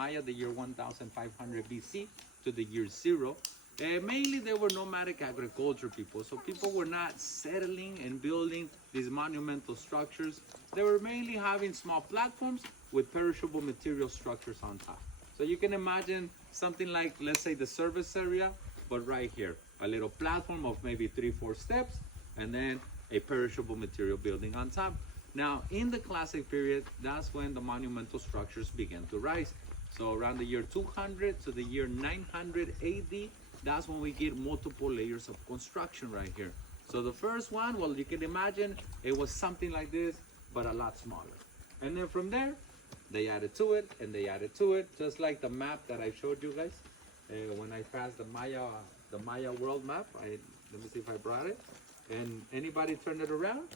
Maya, the year 1500 BC to the year 0. Mainly they were nomadic agriculture people, so people were not settling and building these monumental structures. They were mainly having small platforms with perishable material structures on top. So you can imagine something like, let's say, the service area, but right here, a little platform of maybe 3-4 steps, and then a perishable material building on top. Now, in the classic period, that's when the monumental structures began to rise. So around the year 200 to the year 900 AD, that's when we get multiple layers of construction right here. So the first one, well, you can imagine it was something like this, but a lot smaller. And then from there, they added to it, and they added to it, just like the map that I showed you guys. When I passed the Maya world map, let me see if I brought it. And anybody turn it around?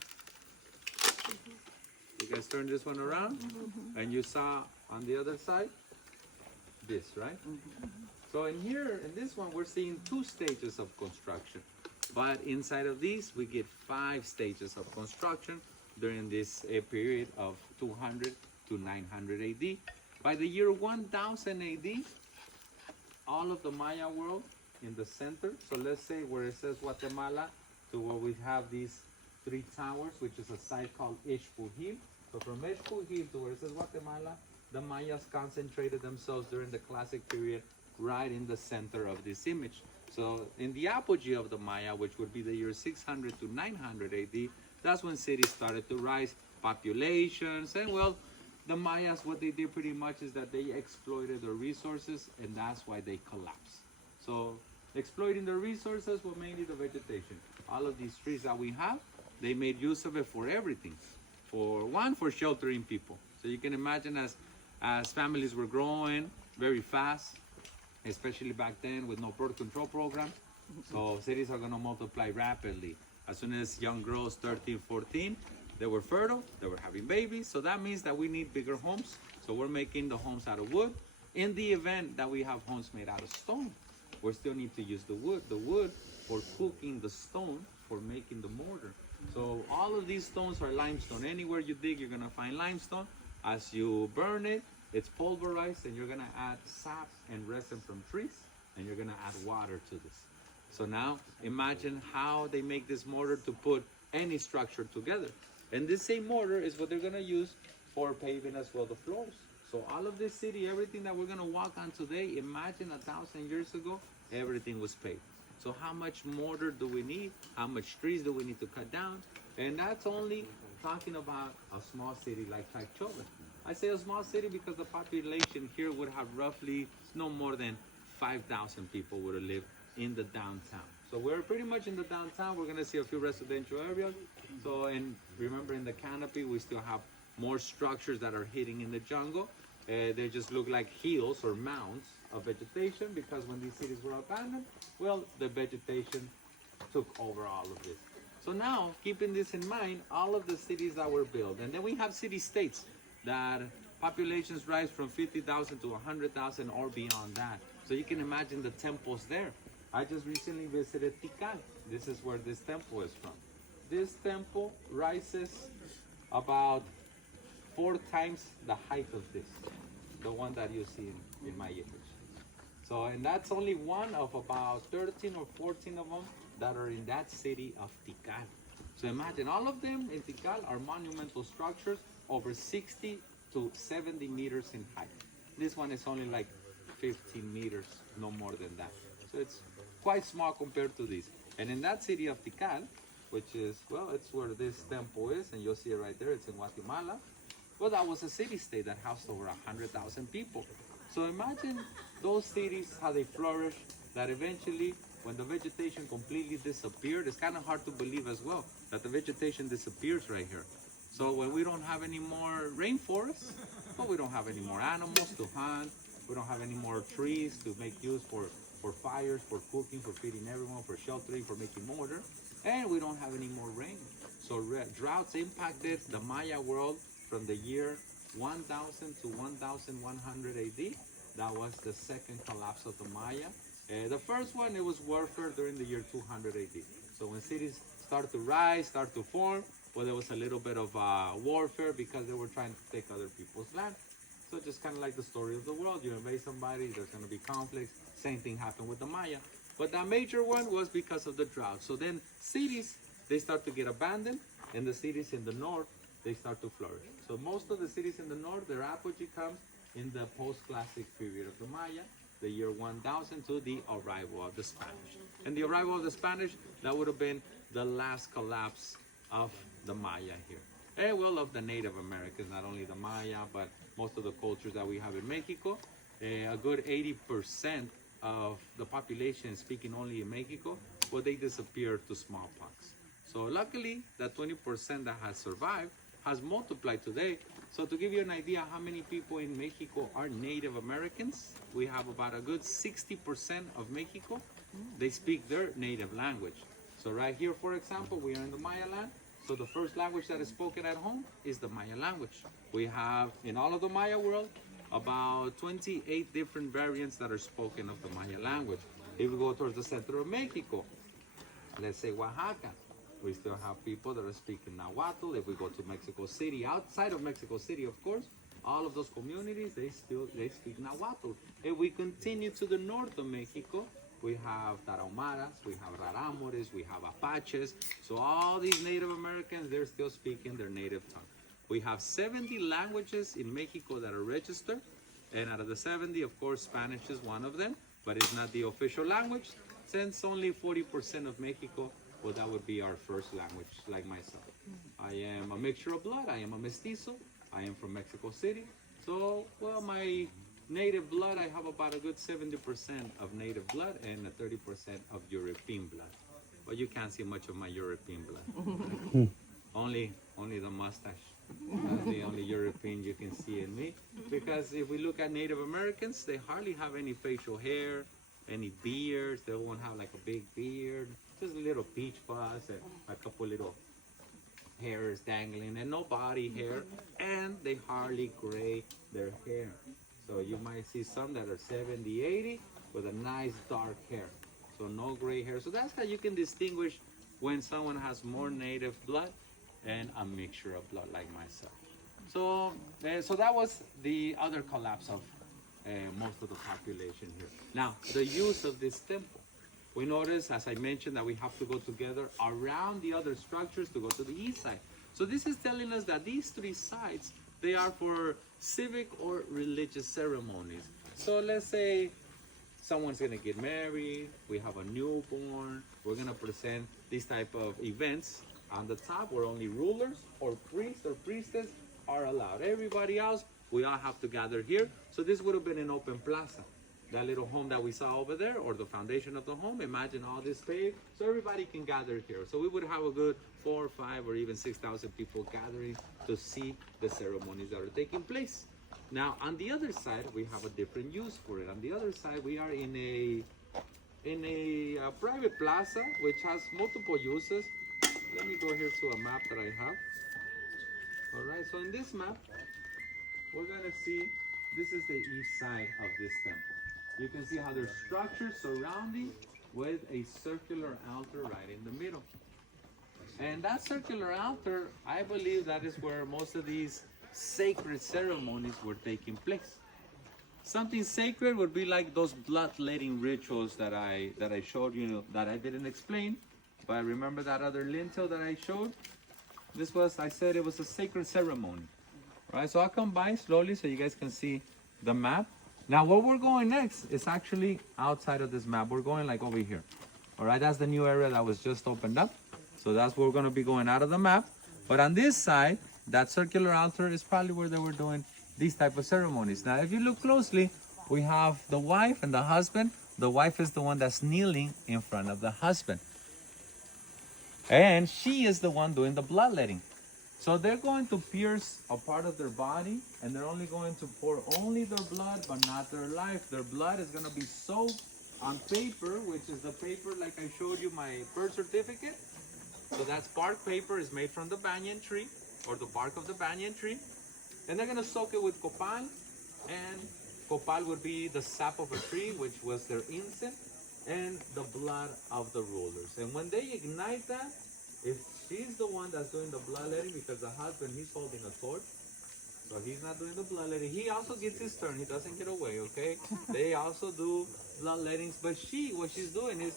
You guys turn this one around, and you saw on the other side, this, right? So in here, in this one, we're seeing 2 stages of construction. But inside of these, we get 5 stages of construction during this period of 200 to 900 AD. By the year 1000 AD, all of the Maya world in the center, so let's say where it says Guatemala, to where we have these 3 towers, which is a site called Ixpujil. So from Ixpujil to where it says Guatemala, the Mayas concentrated themselves during the classic period right in the center of this image. So in the apogee of the Maya, which would be the year 600 to 900 AD, that's when cities started to rise, populations, and well, the Mayas, what they did pretty much is that they exploited their resources, and that's why they collapsed. So exploiting the resources were mainly the vegetation. All of these trees that we have, they made use of it for everything. For sheltering people. So you can imagine as families were growing very fast, especially back then with no birth control program. So cities are gonna multiply rapidly. As soon as young girls, 13, 14, they were fertile, they were having babies. So that means that we need bigger homes. So we're making the homes out of wood. In the event that we have homes made out of stone, we still need to use the wood for cooking the stone, for making the mortar. So all of these stones are limestone. Anywhere you dig, you're gonna find limestone. As you burn it, it's pulverized, and you're gonna add sap and resin from trees, and you're gonna add water to this. So now imagine how they make this mortar to put any structure together. And this same mortar is what they're gonna use for paving as well the floors. So all of this city, everything that we're gonna walk on today, imagine 1,000 years ago, everything was paved. So how much mortar do we need? How much trees do we need to cut down? And that's only talking about a small city like Tacchola. I say a small city because the population here would have roughly no more than 5,000 people would have lived in the downtown. So we're pretty much in the downtown. We're gonna see a few residential areas. So, and remember in the canopy, we still have more structures that are hidden in the jungle. They just look like hills or mounds of vegetation, because when these cities were abandoned, well, the vegetation took over all of this. So now, keeping this in mind, all of the cities that were built, and then we have city-states that populations rise from 50,000 to 100,000 or beyond that. So you can imagine the temples there. I just recently visited Tikal. This is where this temple is from. This temple rises about 4 times the height of this, the one that you see in my image. So, and that's only one of about 13 or 14 of them that are in that city of Tikal. So imagine all of them in Tikal are monumental structures over 60 to 70 meters in height. This one is only like 15 meters, no more than that. So it's quite small compared to this. And in that city of Tikal, which is, well, it's where this temple is, and you'll see it right there, it's in Guatemala. Well, that was a city-state that housed over 100,000 people. So imagine those cities, how they flourished, that eventually, when the vegetation completely disappeared, it's kind of hard to believe as well, that the vegetation disappears right here. So when we don't have any more rainforests, well, we don't have any more animals to hunt, we don't have any more trees to make use for fires, for cooking, for feeding everyone, for sheltering, for making mortar, and we don't have any more rain. So droughts impacted the Maya world from the year 1000 to 1100 AD. That was the second collapse of the Maya. The first one, it was warfare during the year 200 AD. So when cities start to rise, start to form, well, there was a little bit of warfare because they were trying to take other people's land. So just kind of like the story of the world. You invade somebody, there's going to be conflicts. Same thing happened with the Maya. But that major one was because of the drought. So then cities, they start to get abandoned, and the cities in the north, they start to flourish. So most of the cities in the north, their apogee comes in the post-classic period of the Maya, the year 1000 to the arrival of the Spanish. And the arrival of the Spanish, that would have been the last collapse of the Maya here. And well, of the Native Americans, not only the Maya, but most of the cultures that we have in Mexico. A good 80% of the population speaking only in Mexico, well, they disappeared to smallpox. So luckily, that 20% that has survived has multiplied today. So to give you an idea how many people in Mexico are Native Americans, we have about a good 60% of Mexico, they speak their native language. So right here, for example, we are in the Maya land. So the first language that is spoken at home is the Maya language. We have, in all of the Maya world, about 28 different variants that are spoken of the Maya language. If we go towards the center of Mexico, let's say Oaxaca, we still have people that are speaking Nahuatl. If we go to Mexico City, outside of Mexico City, of course, all of those communities, they speak Nahuatl. If we continue to the north of Mexico, we have Tarahumaras, we have Rarámures, we have Apaches. So all these Native Americans, they're still speaking their native tongue. We have 70 languages in Mexico that are registered. And out of the 70, of course, Spanish is one of them, but it's not the official language. Since only 40% of Mexico, well, that would be our first language, like myself. I am a mixture of blood. I am a mestizo. I am from Mexico City. So, well, my native blood, I have about a good 70% of native blood and a 30% of European blood. But you can't see much of my European blood. only the mustache. That's the only European you can see in me. Because if we look at Native Americans, they hardly have any facial hair, any beards. They won't have like a big beard. Just a little peach fuzz and a couple little hairs dangling and no body hair. And they hardly gray their hair. So you might see some that are 70, 80 with a nice dark hair. So no gray hair. So that's how you can distinguish when someone has more native blood and a mixture of blood like myself. So that was the other collapse of most of the population here. Now, the use of this temple. We notice, as I mentioned, that we have to go together around the other structures to go to the east side. So this is telling us that these three sides, they are for civic or religious ceremonies. So let's say someone's gonna get married, we have a newborn, we're gonna present these type of events. On the top, where only rulers or priests or priestess are allowed. Everybody else, we all have to gather here. So this would have been an open plaza. That little home that we saw over there, or the foundation of the home, imagine all this paved, so everybody can gather here. So we would have a good 4, 5, or even 6,000 people gathering to see the ceremonies that are taking place. Now, on the other side, we have a different use for it. On the other side, we are in a private plaza, which has multiple uses. Let me go here to a map that I have. All right, so in this map, we're gonna see, this is the east side of this temple. You can see how there's structures surrounding with a circular altar right in the middle. And that circular altar, I believe that is where most of these sacred ceremonies were taking place. Something sacred would be like those bloodletting rituals that I showed you, that I didn't explain. But remember that other lintel that I showed? This was, I said it was a sacred ceremony. Right, so I'll come by slowly so you guys can see the map. Now where we're going next is actually outside of this map. We're going like over here. All right, that's the new area that was just opened up. So that's where we're gonna be going out of the map. But on this side, that circular altar is probably where they were doing these type of ceremonies. Now, if you look closely, we have the wife and the husband. The wife is the one that's kneeling in front of the husband. And she is the one doing the bloodletting. So they're going to pierce a part of their body, and they're only going to pour only their blood, but not their life. Their blood is going to be soaked on paper, which is the paper like I showed you my birth certificate. So that's bark paper, is made from the banyan tree, or the bark of the banyan tree. And they're going to soak it with copal, and copal would be the sap of a tree, which was their incense, and the blood of the rulers. And when they ignite that, if she's the one that's doing the bloodletting, because the husband, he's holding a torch, So he's not doing the bloodletting. He also gets his turn. He doesn't get away, okay? They also do bloodlettings. But what she's doing is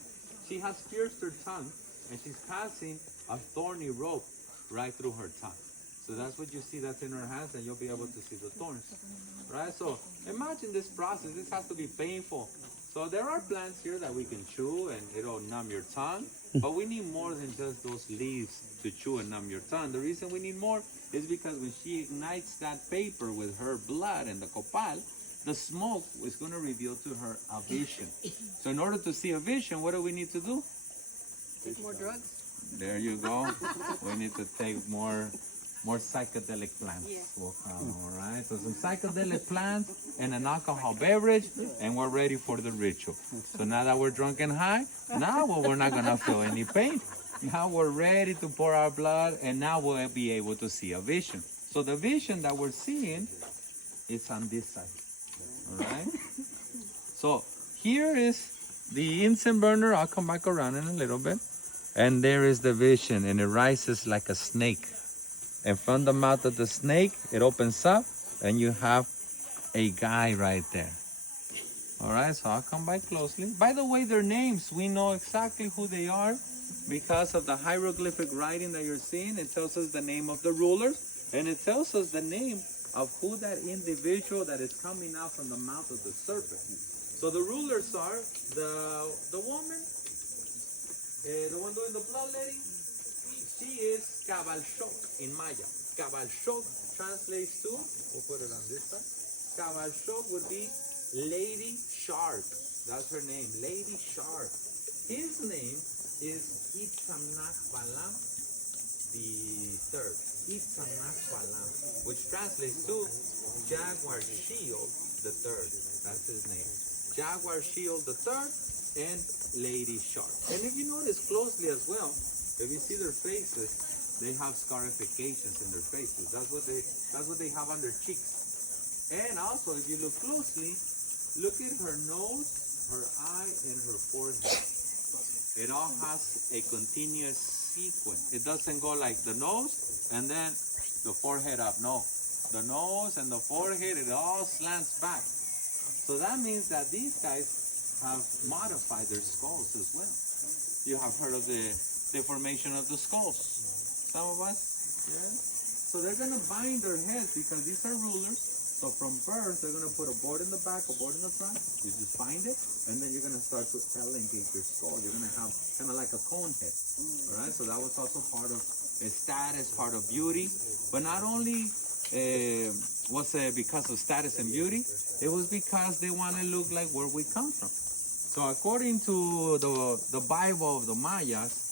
she has pierced her tongue and she's passing a thorny rope right through her tongue. So that's what you see that's in her hands, and you'll be able to see the thorns, right? So imagine this process. This has to be painful. So there are plants here that we can chew and it'll numb your tongue, but we need more than just those leaves to chew and numb your tongue. The reason we need more is because when she ignites that paper with her blood and the copal, the smoke is going to reveal to her a vision. So in order to see a vision, what do we need to do? Take more drugs? There you go. We need to take more psychedelic plants. Yeah. Will come, all right? So some psychedelic plants and an alcohol beverage, and we're ready for the ritual. So now that we're drunk and high, now we're not going to feel any pain. Now we're ready to pour our blood, and now we'll be able to see a vision. So the vision that we're seeing is on this side, all right? So here is the incense burner. I'll come back around in a little bit. And there is the vision, and it rises like a snake. And from the mouth of the snake, it opens up, and you have a guy right there. All right, so I'll come by closely. By the way, their names, we know exactly who they are because of the hieroglyphic writing that you're seeing. It tells us the name of the rulers, and it tells us the name of who that individual that is coming out from the mouth of the serpent. So the rulers are the woman, the one doing the bloodletting. She is Cabalshok in Maya. Cabalshok translates to, we'll put it on this side. Cabalshok would be Lady Shark. That's her name, Lady Shark. His name is Itzamnach Balam the third. Itzamnach Balam, which translates to Jaguar Shield the third. That's his name. Jaguar Shield the third and Lady Shark. And if you notice closely as well, if you see their faces, they have scarifications in their faces. That's what they have on their cheeks. And also, if you look closely, look at her nose, her eye, and her forehead. It all has a continuous sequence. It doesn't go like the nose and then the forehead up. No, the nose and the forehead, it all slants back. So that means that these guys have modified their skulls as well. You have heard of the deformation of the skulls. Some of us, yeah. So they're gonna bind their heads because these are rulers. So from birth, they're gonna put a board in the back, a board in the front. You just bind it, and then you're gonna start to elongate your skull. You're gonna have kind of like a cone head. All right. So that was also part of status, part of beauty. But not only was it because of status and beauty, it was because they want to look like where we come from. So according to the Bible of the Mayas,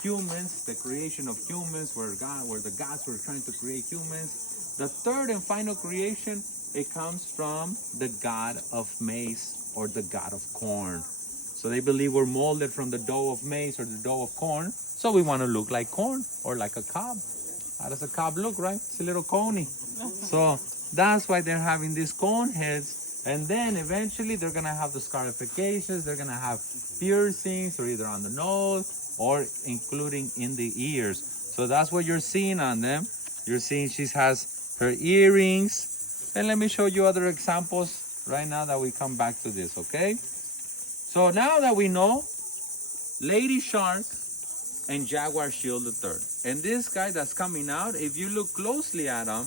humans, the creation of humans, where the gods were trying to create humans, the third and final creation, it comes from the god of maize or the god of corn. So they believe we're molded from the dough of maize or the dough of corn. So we want to look like corn or like a cob. How does a cob look, right? It's a little coney. So that's why they're having these cone heads. And then eventually they're going to have the scarifications. They're going to have piercings, or either on the nose or including in the ears. So that's what you're seeing on them. You're seeing she has her earrings. And let me show you other examples right now that we come back to this, okay? So now that we know Lady Shark and Jaguar Shield the third. And this guy that's coming out, if you look closely at him,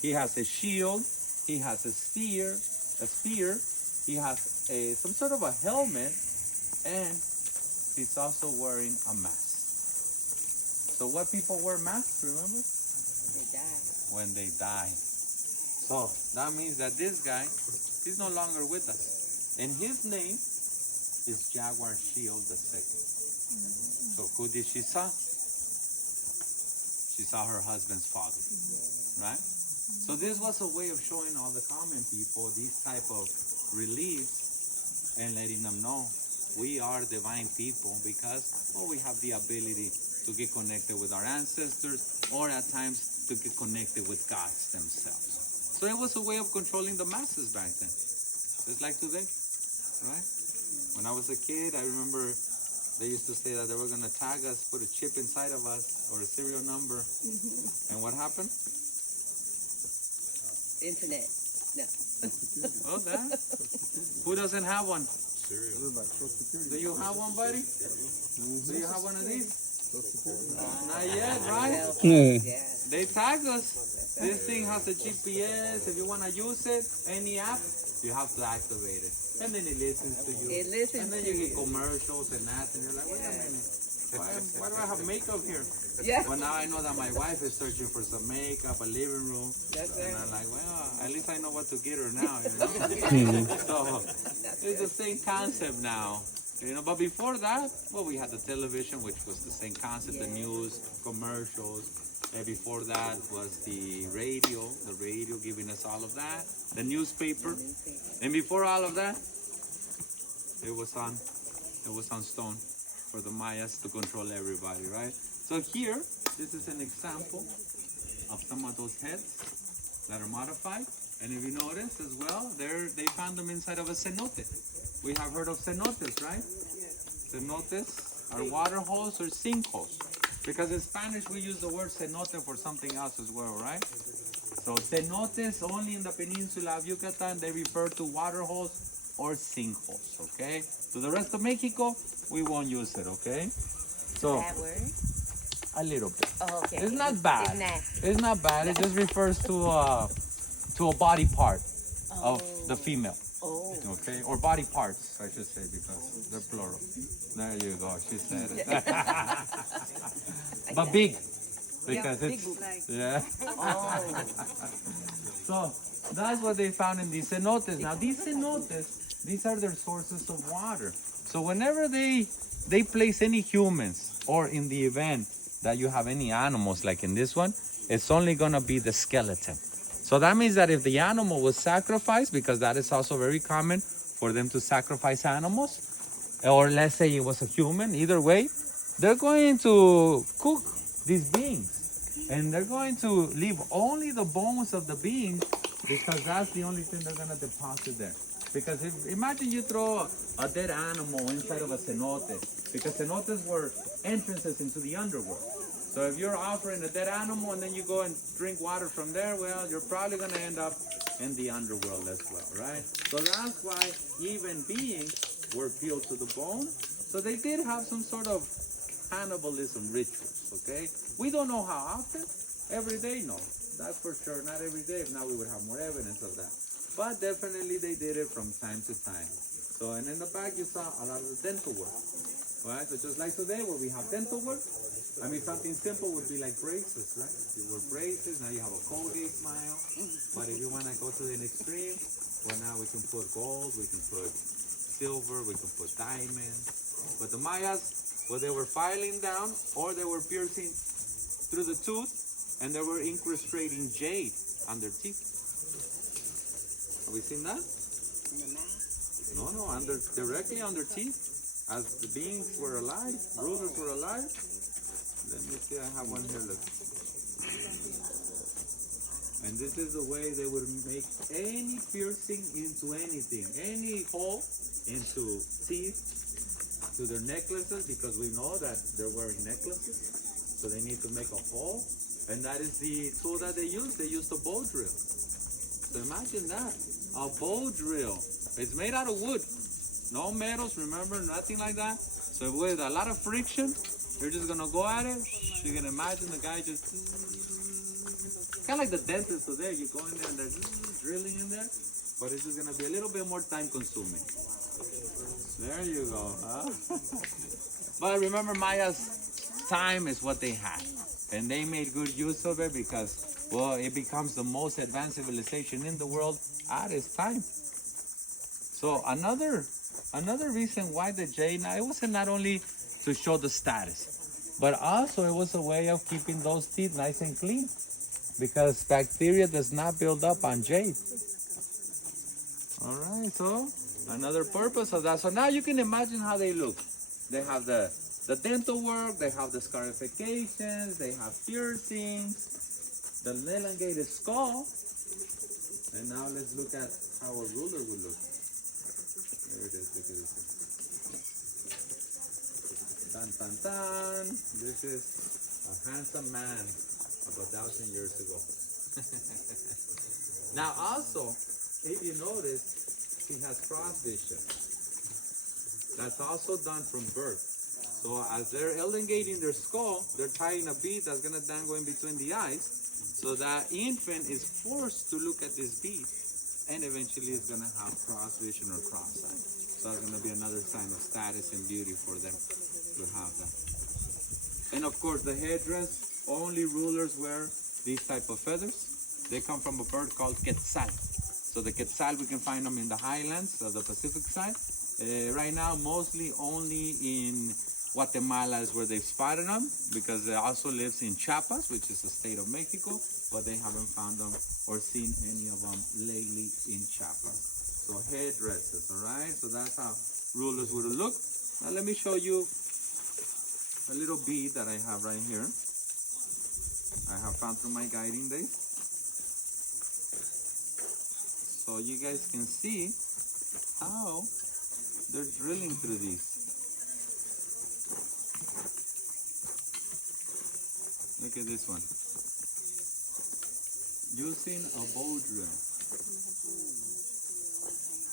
he has a shield, he has a spear, he has some sort of a helmet, and he's also wearing a mask. So what people wear masks, remember? They die. When they die. So that means that this guy, he's no longer with us. And his name is Jaguar Shield the second. So who did she saw? She saw her husband's father, right? So this was a way of showing all the common people these type of reliefs and letting them know we are divine people because, well, we have the ability to get connected with our ancestors, or at times to get connected with gods themselves. So it was a way of controlling the masses back then, just like today, right? When I was a kid, I remember they used to say that they were going to tag us, put a chip inside of us or a serial number. And what happened? Internet. No. Oh, that? Who doesn't have one? Do you have one, buddy? Do you have one of these? Not yet, right? Yeah. They tag us. This thing has a GPS. If you want to use it, any app, you have to activate it. And then it listens to you. It listens And then to you get you. commercials and that, and you're like, wait a minute. Why do I have makeup here? Yeah. Well, now I know that my wife is searching for some makeup, a living room. That's And right. I'm like, well, at least I know what to get her now, you know? So it's the same concept now. You know, but before that, well, we had the television, which was the same concept, the news, commercials. And before that was the radio giving us all of that, the newspaper. And before all of that, it was on stone for the Mayas to control everybody, right? So here, this is an example of some of those heads that are modified. And if you notice as well, they found them inside of a cenote. We have heard of cenotes, right? Cenotes are water holes or sinkholes. Because in Spanish we use the word cenote for something else as well, right? So cenotes only in the peninsula of Yucatan, they refer to water holes or sinkholes, okay? To the rest of Mexico, we won't use it, okay? So That word? a little bit. Oh, okay. It's not bad. It's nasty. It's not bad. It just refers to a body part of the female. Oh. Okay, or body parts, I should say, because they're plural. There you go, she said it. But big, because big it's, boobs. yeah. Oh. So that's what they found in these cenotes. Now these cenotes, these are their sources of water. So whenever they place any humans, or in the event that you have any animals like in this one, it's only gonna be the skeleton. So that means that if the animal was sacrificed, because that is also very common for them to sacrifice animals, or let's say it was a human, either way, they're going to cook these beings. And they're going to leave only the bones of the beings, because that's the only thing they're gonna deposit there. Because imagine you throw a dead animal inside of a cenote, because cenotes were entrances into the underworld. So if you're offering a dead animal and then you go and drink water from there, well, you're probably going to end up in the underworld as well, right? So that's why even beings were peeled to the bone. So they did have some sort of cannibalism rituals, okay? We don't know how often. Every day, no. That's for sure. Not every day. If not, we would have more evidence of that. But definitely they did it from time to time. So, and in the back you saw a lot of the dental work, right? So just like today where we have dental work, I mean, something simple would be like braces, right? You wear braces, now you have a Colgate smile. But if you want to go to the extreme, well, now we can put gold, we can put silver, we can put diamonds. But the Mayas, well, they were filing down, or they were piercing through the tooth, and they were incrustating jade on their teeth. Have we seen that? No, directly on their teeth. As the beings were alive, rulers were alive. Let me see, I have one here, look. And this is the way they would make any piercing into anything, any hole into teeth, to their necklaces, because we know that they're wearing necklaces, so they need to make a hole. And that is the tool that they use. They use the bow drill. So imagine that, a bow drill. It's made out of wood, no metals, remember, nothing like that. So with a lot of friction, you're just gonna go at it. You can imagine the guy just kind of like the dentist today. You go in there and they're drilling in there, but it's just gonna be a little bit more time consuming. There you go. Huh? But remember, Maya's time is what they had, and they made good use of it because, well, it becomes the most advanced civilization in the world at its time. So another reason why the jade, now it wasn't not only to show the status, but also it was a way of keeping those teeth nice and clean, because bacteria does not build up on jade. All right, so another purpose of that. So now you can imagine how they look. They have the dental work, they have the scarifications, they have piercings, the elongated skull. And now let's look at how a ruler would look. There it is, look at this. Tan, tan, tan. This is a handsome man of 1,000 years ago. Now also, if you notice, he has cross vision. That's also done from birth. So as they're elongating their skull, they're tying a bead that's gonna dangle in between the eyes. So that infant is forced to look at this bead, and eventually is gonna have cross vision or cross eye. So it's gonna be another sign of status and beauty for them to have that. And of course, the headdress, only rulers wear these type of feathers. They come from a bird called quetzal. So the quetzal, we can find them in the highlands of the Pacific side. Right now, mostly only in Guatemala is where they've spotted them, because they also lives in Chiapas, which is the state of Mexico, but they haven't found them or seen any of them lately in Chiapas. So headdresses, all right? So that's how rulers would look. Now let me show you a little bead that I have right here. I have found through my guiding days. So you guys can see how they're drilling through these. Look at this one. Using a bow drill.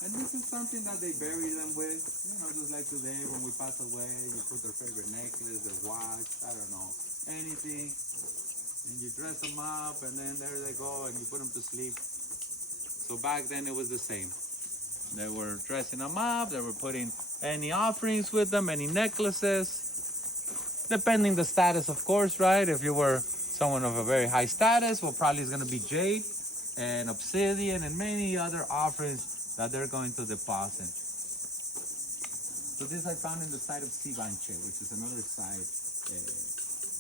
And this is something that they bury them with, just like today when we pass away, you put their favorite necklace, their watch, I don't know, anything, and you dress them up, and then there they go, and you put them to sleep. So back then it was the same. They were dressing them up, they were putting any offerings with them, any necklaces, depending the status, of course, right? If you were someone of a very high status, well, probably it's going to be jade and obsidian and many other offerings that they're going to deposit. So this I found in the site of Sivanche, which is another site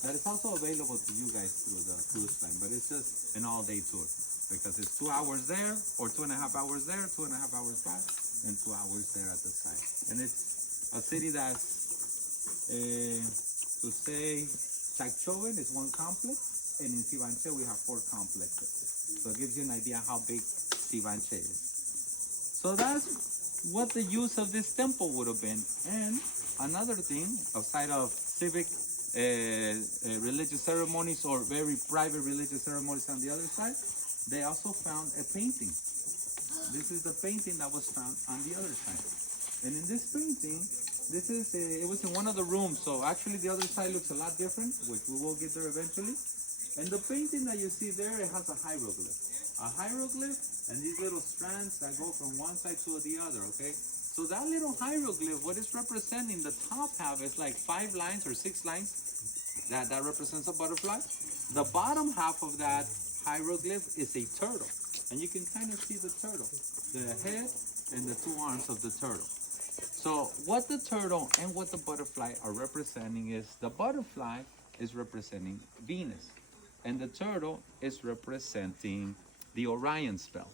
that is also available to you guys through the cruise line, but it's just an all-day tour, because it's 2 hours there, or 2.5 hours there, 2.5 hours back, and 2 hours there at the site. And it's a city that's, to say, Chacchoven is one complex, and in Sivanche we have 4 complexes. So it gives you an idea how big Sivanche is. So that's what the use of this temple would have been. And another thing, outside of civic religious ceremonies or very private religious ceremonies on the other side, they also found a painting. This is the painting that was found on the other side. And in this painting, it was in one of the rooms, so actually the other side looks a lot different, which we will get there eventually. And the painting that you see there, it has a hieroglyph. A hieroglyph, and these little strands that go from one side to the other, okay? So that little hieroglyph, what it's representing, the top half is like 5 lines or 6 lines. That represents a butterfly. The bottom half of that hieroglyph is a turtle. And you can kind of see the turtle, the head and the 2 arms of the turtle. So what the turtle and what the butterfly are representing is, the butterfly is representing Venus, and the turtle is representing the Orion spell.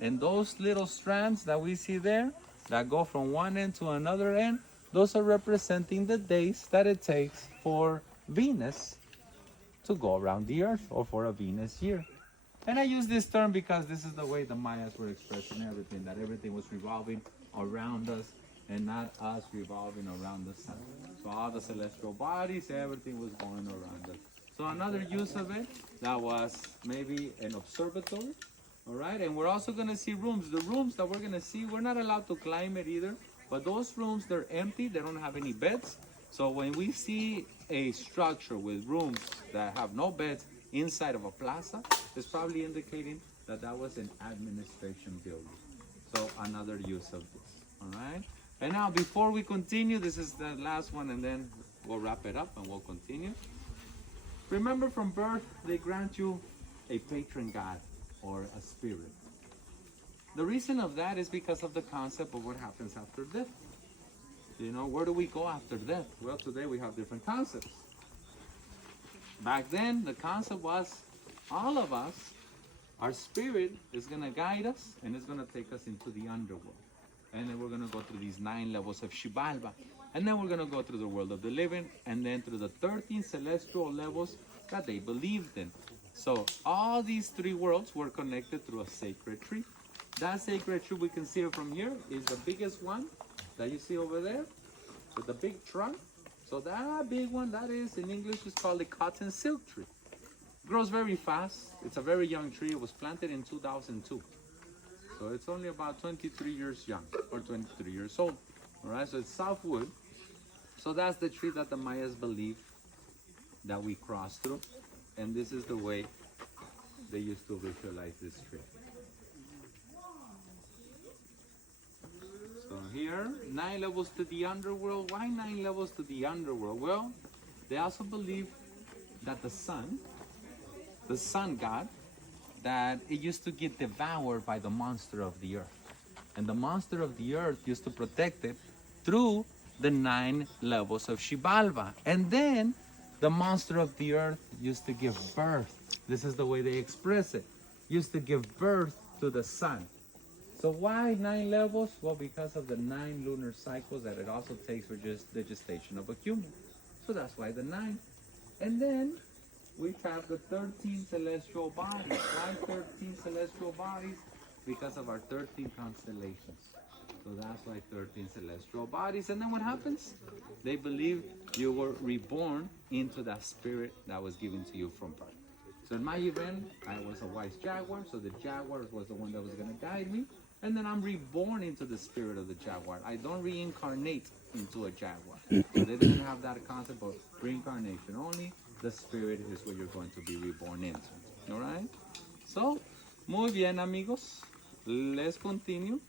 And those little strands that we see there, that go from one end to another end, those are representing the days that it takes for Venus to go around the Earth, or for a Venus year. And I use this term because this is the way the Mayas were expressing everything, that everything was revolving around us and not us revolving around the sun. So all the celestial bodies, everything was going around us. So another use of it, that was maybe an observatory, all right? And we're also gonna see rooms. The rooms that we're gonna see, we're not allowed to climb it either, but those rooms, they're empty, they don't have any beds. So when we see a structure with rooms that have no beds inside of a plaza, it's probably indicating that that was an administration building. So another use of this, all right? And now before we continue, this is the last one, and then we'll wrap it up and we'll continue. Remember, from birth, they grant you a patron god or a spirit. The reason of that is because of the concept of what happens after death. You know, where do we go after death? Well, today we have different concepts. Back then, the concept was all of us, our spirit is going to guide us and it's going to take us into the underworld. And then we're going to go through these 9 levels of Xibalba. And then we're going to go through the world of the living, and then through the 13 celestial levels that they believed in. So all these 3 worlds were connected through a sacred tree. That sacred tree, we can see it from here, is the biggest one that you see over there, with the big trunk. So that big one, that is, in English, is called the cotton silk tree. grows very fast. It's a very young tree. It was planted in 2002. So it's only about 23 years young, or 23 years old. All right, so it's softwood. So that's the tree that the Mayas believe that we cross through. And this is the way they used to visualize this tree. So here, 9 levels to the underworld. Why 9 levels to the underworld? Well, they also believe that the sun god, that it used to get devoured by the monster of the earth. And the monster of the earth used to protect it through the 9 levels of Xibalba. And then the monster of the earth used to give birth. This is the way they express it. Used to give birth to the sun. So why 9 levels? Well, because of the 9 lunar cycles that it also takes for just the gestation of a human. So that's why the 9. And then we have the 13 celestial bodies. Why 13 celestial bodies? Because of our 13 constellations. So that's why 13 celestial bodies. And then what happens? They believe you were reborn into that spirit that was given to you from birth. So in my event, I was a wise jaguar, so the jaguar was the one that was going to guide me. And then I'm reborn into the spirit of the jaguar. I don't reincarnate into a jaguar. So they didn't have that concept of reincarnation. Only the spirit is what you're going to be reborn into. All right? So, muy bien, amigos. Let's continue.